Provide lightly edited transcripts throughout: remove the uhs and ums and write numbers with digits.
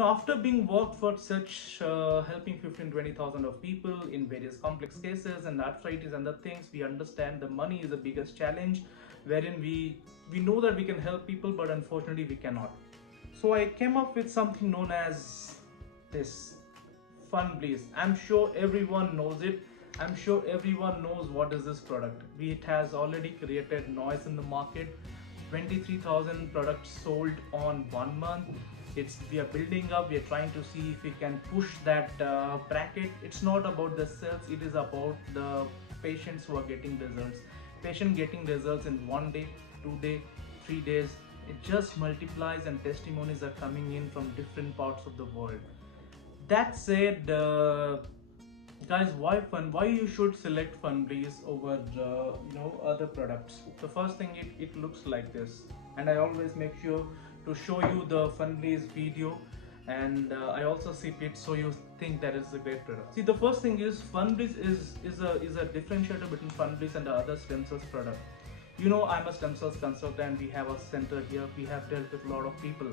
After being worked for such helping 15-20,000 of people in various complex cases and arthritis and other things, we understand the money is the biggest challenge, wherein we know that we can help people, but unfortunately we cannot. So I came up with something known as this Funbliss. I'm sure everyone knows it. I'm sure everyone knows what is this product. It has already created noise in the market. 23,000 products sold on 1 month. We are building up. We are trying to see if we can push that bracket. It's not about the sales. It is about the patients who are getting results. Patient getting results in 1 day, 2 day, 3 days. It just multiplies, and testimonies are coming in from different parts of the world. That said, guys, why you should select Funbliss over other products? The first thing, it looks like this, and I always make sure to show you the Funbliss video, and I also sip it so you think that it's a great product. See, the first thing is Funbliss is a differentiator between Funbliss and the other stem cells product. I'm a stem cells consultant. We have a center here. We have dealt with a lot of people,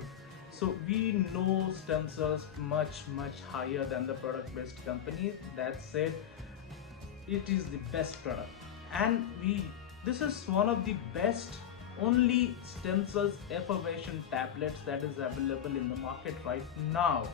so we know stem cells much higher than the product based company. That said, it is the best product, and this is one of the best only stem cells effervescent tablets that is available in the market right now.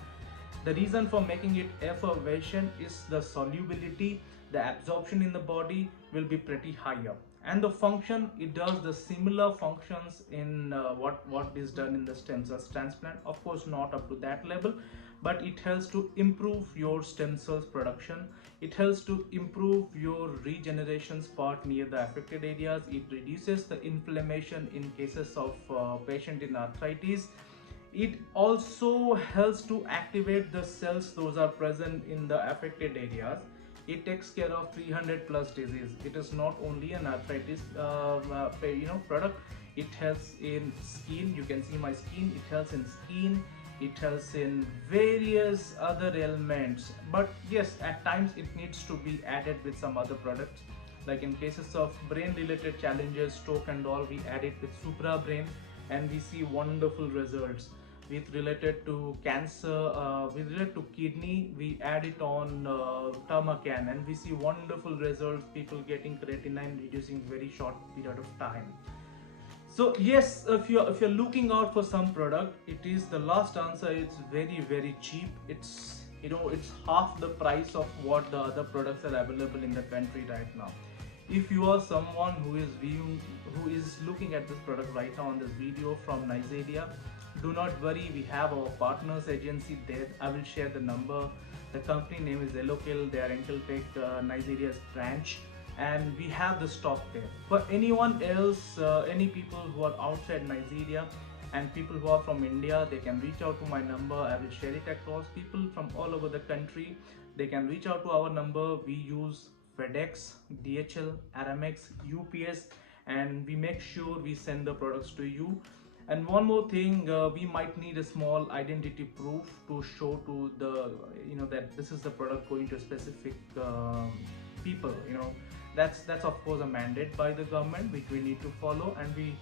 The reason for making it effervescent is the solubility, the absorption in the body will be pretty higher, and the function, it does the similar functions in what is done in the stem cells transplant. Of course, not up to that level, but it helps to improve your stem cells production. It helps to improve your regenerations part near the affected areas. It reduces the inflammation in cases of patient in arthritis. It also helps to activate the cells those are present in the affected areas. It takes care of 300 plus disease. It is not only an arthritis product. It helps in skin. You can see my skin. It helps in skin. It helps in various other ailments. But yes, at times it needs to be added with some other products. Like in cases of brain related challenges, stroke and all, we add it with Supra Brain, and we see wonderful results. With related to cancer, with related to kidney, we add it on Termacan, and we see wonderful results. People getting creatinine reducing very short period of time. So yes, if you're looking out for some product, it is the last answer. It's very cheap. It's half the price of what the other products are available in the country right now. If you are someone who is looking at this product right now on this video from Nigeria, do not worry, we have our partners agency there. I will share the number. The company name is Elokel. They are Enkeltech Nigeria's branch, and we have the stock there. For anyone else, any people who are outside Nigeria and people who are from India, they can reach out to my number. I will share it across. People from all over the country, they can reach out to our number. We use FedEx, DHL, Aramex, UPS, and we make sure we send the products to you. And one more thing, we might need a small identity proof to show to that this is the product going to specific people. That's of course a mandate by the government which we need to follow, and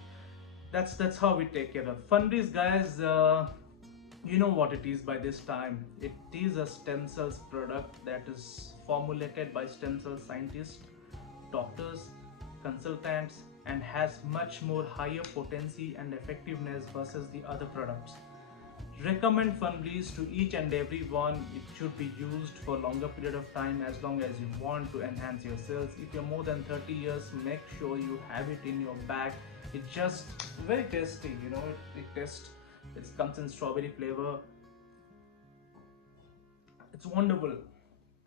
that's how we take care of Funbliss, guys. You know what it is by this time. It is a stem cells product that is formulated by stem cell scientists, doctors, consultants, and has much more higher potency and effectiveness versus the other products. Recommend Funbliss to each and every one. It should be used for longer period of time, as long as you want to enhance your cells. If you're more than 30 years, make sure you have it in your bag. It's just very tasty, it comes in strawberry flavor. It's wonderful.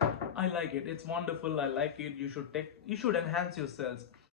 I like it. It's wonderful. I like it. You should enhance your cells.